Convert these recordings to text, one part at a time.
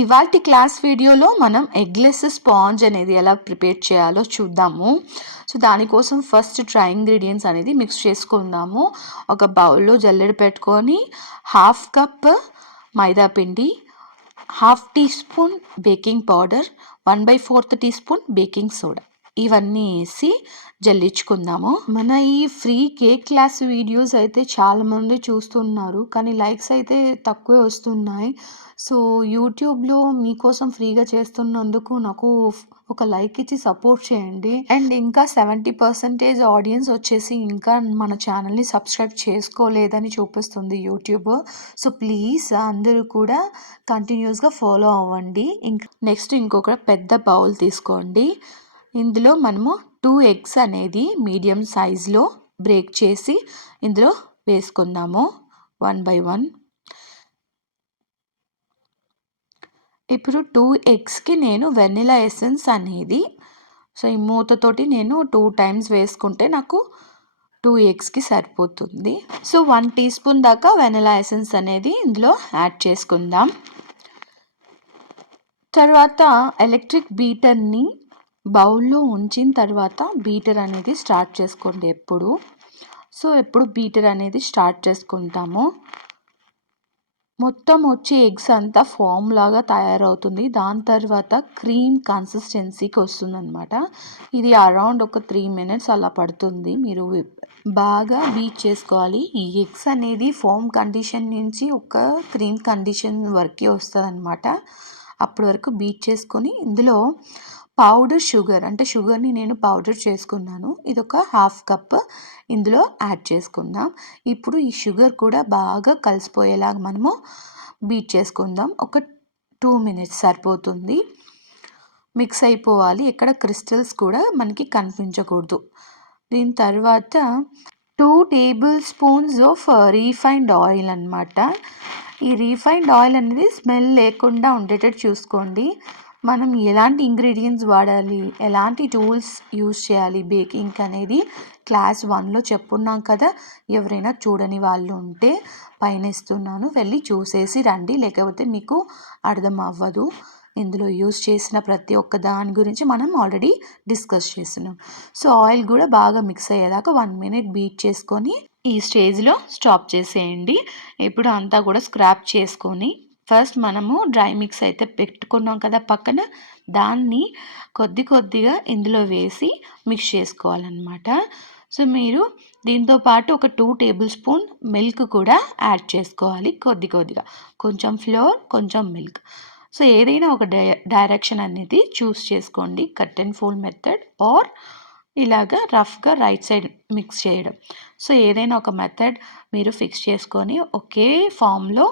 ఇవాల్టి క్లాస్ వీడియోలో మనం ఎగ్లెస్ స్పాంజ్ అనేది ఎలా ప్రిపేర్ చేయాలో చూద్దాము. సో దానికోసం ఫస్ట్ డ్రై ఇంగ్రీడియంట్స్ అనేది మిక్స్ చేసుకుందాము. ఒక బౌల్లో జల్లెడ పెట్టుకొని హాఫ్ కప్ మైదా పిండి, half teaspoon baking powder, 1/4 teaspoon baking soda ఇవన్నీ వేసి జల్లించుకుందాము. మన ఈ ఫ్రీ కేక్ క్లాస్ వీడియోస్ అయితే చాలామంది చూస్తున్నారు, కానీ లైక్స్ అయితే తక్కువే వస్తున్నాయి. సో యూట్యూబ్లో మీకోసం ఫ్రీగా చేస్తున్నందుకు నాకు ఒక లైక్ ఇచ్చి సపోర్ట్ చేయండి. అండ్ ఇంకా 70% ఆడియన్స్ వచ్చేసి ఇంకా మన ఛానల్ని సబ్స్క్రైబ్ చేసుకోలేదని చూపిస్తుంది యూట్యూబ్. సో ప్లీజ్ అందరూ కూడా కంటిన్యూస్గా ఫాలో అవ్వండి. నెక్స్ట్ ఇంకొక పెద్ద బౌల్ తీసుకోండి. ఇందులో మనము 2 ఎగ్స్ అనేది మీడియం సైజులో బ్రేక్ చేసి ఇందులో వేసుకుందాము 1 by 1. ఇప్పుడు 2 ఎగ్స్కి నేను వెనిలా ఎసెన్స్ అనేది ఈ మూతతోటి నేను 2 times వేసుకుంటే నాకు 2 ఎగ్స్కి సరిపోతుంది. 1 టీ స్పూన్ దాకా వెనిలా ఎసెన్స్ అనేది ఇందులో యాడ్ చేసుకుందాం. తర్వాత ఎలక్ట్రిక్ బీటర్ని బౌల్లో ఉంచిన తర్వాత బీటర్ అనేది స్టార్ట్ చేసుకోండి ఎప్పుడు బీటర్ అనేది స్టార్ట్ చేసుకుంటాము. మొత్తం వచ్చి ఎగ్స్ అంతా ఫామ్ లాగా తయారవుతుంది. దాని తర్వాత క్రీమ్ కన్సిస్టెన్సీకి వస్తుంది అనమాట. ఇది అరౌండ్ ఒక 3 minutes అలా పడుతుంది. మీరు బాగా బీట్ చేసుకోవాలి. ఈ ఎగ్స్ అనేది ఫామ్ కండిషన్ నుంచి ఒక క్రీమ్ కండిషన్ వరకు వస్తుంది అనమాట. అప్పటి వరకు బీట్ చేసుకొని ఇందులో పౌడర్ షుగర్ అంటే షుగర్ని నేను పౌడర్ చేసుకున్నాను. ఇది ఒక హాఫ్ కప్ ఇందులో యాడ్ చేసుకుందాం. ఇప్పుడు ఈ షుగర్ కూడా బాగా కలిసిపోయేలాగా మనము బీట్ చేసుకుందాం. ఒక 2 minutes సరిపోతుంది. మిక్స్ అయిపోవాలి, ఎక్కడ క్రిస్టల్స్ కూడా మనకి కనిపించకూడదు. దీని తర్వాత 2 tablespoons ఆఫ్ రీఫైన్డ్ ఆయిల్ అనమాట. ఈ రీఫైన్డ్ ఆయిల్ అనేది స్మెల్ లేకుండా ఉండేటట్టు చూసుకోండి. మనం ఎలాంటి ఇంగ్రీడియంట్స్ వాడాలి, ఎలాంటి టూల్స్ యూజ్ చేయాలి బేకింగ్ అనేది క్లాస్ 1లో చెప్పున్నాం కదా. ఎవరైనా చూడని వాళ్ళు ఉంటే పైన ఇస్తున్నాను, వెళ్ళి చూసేసి రండి, లేకపోతే మీకు అర్థం అవ్వదు. ఇందులో యూజ్ చేసిన ప్రతి ఒక్క దాని గురించి మనం ఆల్రెడీ డిస్కస్ చేస్తున్నాం. ఆయిల్ కూడా బాగా మిక్స్ అయ్యేదాకా 1 minute బీట్ చేసుకొని ఈ స్టేజ్లో స్టాప్ చేసేయండి. ఇప్పుడు అంతా కూడా స్క్రాప్ చేసుకొని ఫస్ట్ మనము డ్రై మిక్స్ అయితే పెట్టుకున్నాం కదా పక్కన, దాన్ని కొద్దిగా ఇందులో వేసి మిక్స్ చేసుకోవాలన్నమాట. మీరు దీంతో పాటు ఒక 2 tablespoon మిల్క్ కూడా యాడ్ చేసుకోవాలి. కొద్దిగా కొంచెం ఫ్లోర్, కొంచెం మిల్క్. ఏదైనా ఒక డైరెక్షన్ అనేది చూస్ చేసుకోండి. Cut and fold method or ఇలాగా రఫ్గా రైట్ సైడ్ మిక్స్ చేయడం. ఏదైనా ఒక మెథడ్ మీరు ఫిక్స్ చేసుకొని ఒకే ఫామ్లో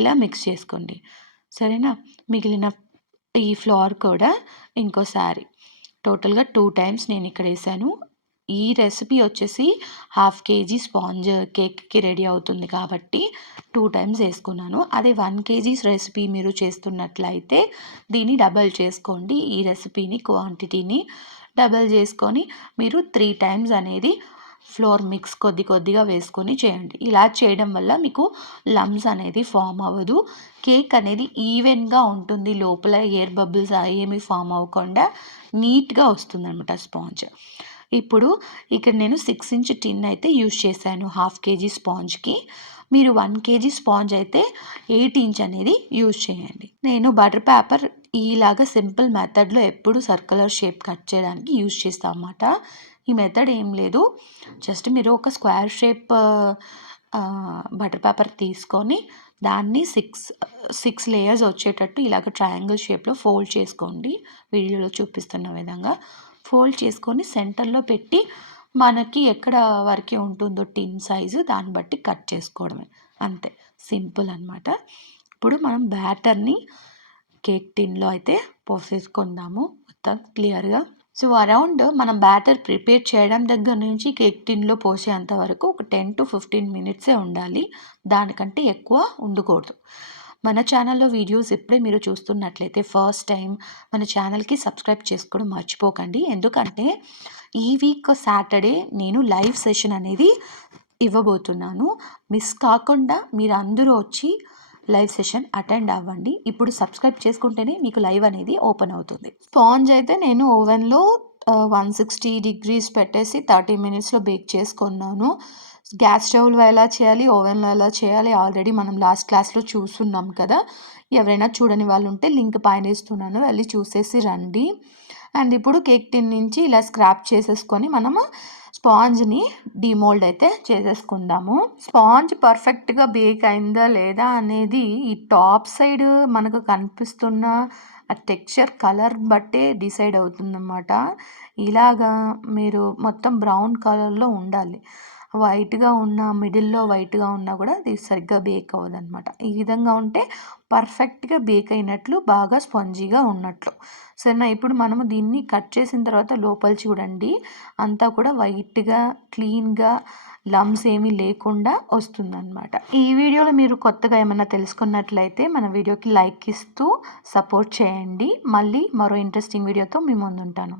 ఇలా మిక్స్ చేసుకోండి, సరేనా. మిగిలిన ఈ ఫ్లోర్ కూడా ఇంకోసారి టోటల్గా 2 times నేను ఇక్కడ వేసాను. ఈ రెసిపీ వచ్చేసి 1/2 kg స్పాంజ్ కేక్కి రెడీ అవుతుంది కాబట్టి 2 times వేసుకున్నాను. అదే 1 kg రెసిపీ మీరు చేస్తున్నట్లయితే దీన్ని డబల్ చేసుకోండి. ఈ రెసిపీని క్వాంటిటీని డబల్ చేసుకొని మీరు 3 times అనేది ఫ్లోర్ మిక్స్ కొద్దిగా వేసుకొని చేయండి. ఇలా చేయడం వల్ల మీకు లమ్స్ అనేది ఫామ్ అవ్వదు. కేక్ అనేది ఈవెన్గా ఉంటుంది, లోపల ఎయిర్ బబుల్స్ ఏమీ ఫామ్ అవ్వకుండా నీట్గా వస్తుంది అనమాట స్పాంజ్. ఇప్పుడు ఇక్కడ నేను 6 inch టిన్ అయితే యూజ్ చేశాను 1/2 kg స్పాంజ్కి. మీరు 1 kg స్పాంజ్ అయితే 8 inch అనేది యూజ్ చేయండి. నేను బటర్ పేపర్ ఇలాగా సింపుల్ మెథడ్లో ఎప్పుడు సర్క్యులర్ షేప్ కట్ చేయడానికి యూజ్ చేస్తాను అన్నమాట. ఈ మెథడ్ ఏం లేదు, జస్ట్ మీరు ఒక స్క్వేర్ షేప్ బటర్ పేపర్ తీసుకొని దాన్ని 6 layers వచ్చేటట్టు ఇలాగ ట్రయాంగిల్ షేప్లో ఫోల్డ్ చేసుకోండి. వీడియోలో చూపిస్తున్న విధంగా ఫోల్డ్ చేసుకొని సెంటర్లో పెట్టి మనకి ఎక్కడ వరకు ఉంటుందో టిన్ సైజు దాన్ని బట్టి కట్ చేసుకోవడమే, అంతే, సింపుల్ అనమాట. ఇప్పుడు మనం బ్యాటర్ని కేక్ టిన్లో అయితే పోసేసుకుందాము మొత్తం క్లియర్గా. అరౌండ్ మనం బ్యాటర్ ప్రిపేర్ చేయడం దగ్గర నుంచి కేక్ టిన్లో పోసేంత వరకు ఒక 10 to 15 minutes ఉండాలి, దానికంటే ఎక్కువ ఉండకూడదు. మన ఛానల్లో వీడియోస్ ఇప్పుడే మీరు చూస్తున్నట్లయితే ఫస్ట్ టైం మన ఛానల్కి సబ్స్క్రైబ్ చేసుకోవడం మర్చిపోకండి. ఎందుకంటే ఈ వీక్ సాటర్డే నేను లైవ్ సెషన్ అనేది ఇవ్వబోతున్నాను. మిస్ కాకుండా మీరు అందరూ వచ్చి లైవ్ సెషన్ అటెండ్ అవ్వండి. ఇప్పుడు సబ్స్క్రైబ్ చేసుకుంటేనే మీకు లైవ్ అనేది ఓపెన్ అవుతుంది. స్పాంజ్ అయితే నేను ఓవెన్లో 160 డిగ్రీస్ పెట్టేసి 30 మినిట్స్లో బేక్ చేసుకున్నాను. గ్యాస్ స్టవ్లో ఎలా చేయాలి, ఓవెన్లో ఎలా చేయాలి ఆల్రెడీ మనం లాస్ట్ క్లాస్లో చూస్తున్నాం కదా. ఎవరైనా చూడని వాళ్ళు ఉంటే లింక్ పైన ఇస్తున్నాను, వెళ్ళి చూసేసి రండి. అండ్ ఇప్పుడు కేక్ టిన్ నుంచి ఇలా స్క్రాప్ చేసేసుకొని మనము స్పాంజ్ని డిమోల్డ్ అయితే చేసేసుకుందాము. స్పాంజ్ పర్ఫెక్ట్గా బేక్ అయిందా లేదా అనేది ఈ టాప్ సైడ్ మనకు కనిపిస్తున్న ఆ టెక్స్చర్ కలర్ బట్టే డిసైడ్ అవుతుందన్నమాట. ఇలాగా మీరు మొత్తం బ్రౌన్ కలర్లో ఉండాలి. వైట్గా ఉన్న మిడిల్లో వైట్గా ఉన్నా కూడా అది సరిగ్గా బేక్ అవ్వదన్నమాట. ఈ విధంగా ఉంటే పర్ఫెక్ట్గా బేక్ అయినట్లు, బాగా స్పాంజీగా ఉన్నట్లు. సరేనా, ఇప్పుడు మనము దీన్ని కట్ చేసిన తర్వాత లోపల చూడండి అంతా కూడా వైట్గా క్లీన్గా లమ్స్ ఏమీ లేకుండా వస్తుందన్నమాట. ఈ వీడియోలో మీరు కొత్తగా ఏమైనా తెలుసుకున్నట్లయితే మన వీడియోకి లైక్ ఇస్తూ సపోర్ట్ చేయండి. మళ్ళీ మరో ఇంట్రెస్టింగ్ వీడియోతో మీ ముందుంటాను.